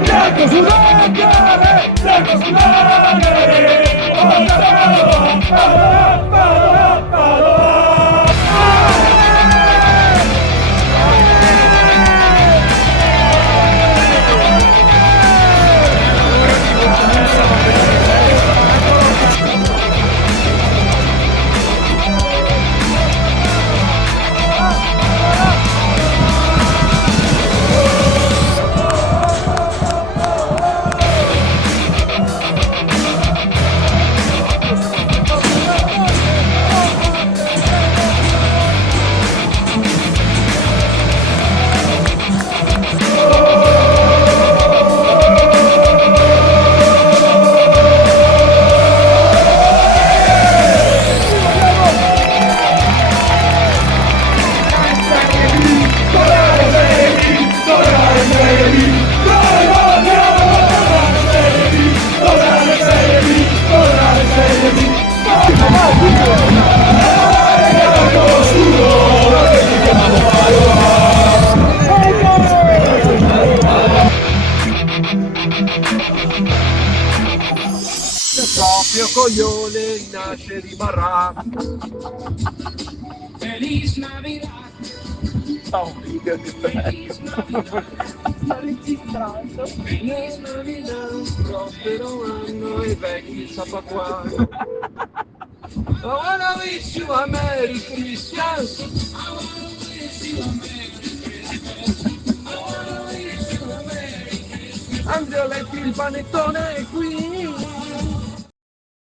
Bianco sull'angare, bianco sull'angare, proprio coglione nasce e rimarrà. Feliz Navidad. Fa un video di Feliz Navidad. Sto registrando. Feliz Navidad. Prospero anno e vecchi sapacquai. I wanna wish you a Merry Christmas. I wanna wish you a Merry Christmas. I wanna wish you a Merry Christmas. Andrea, letti il panettone qui.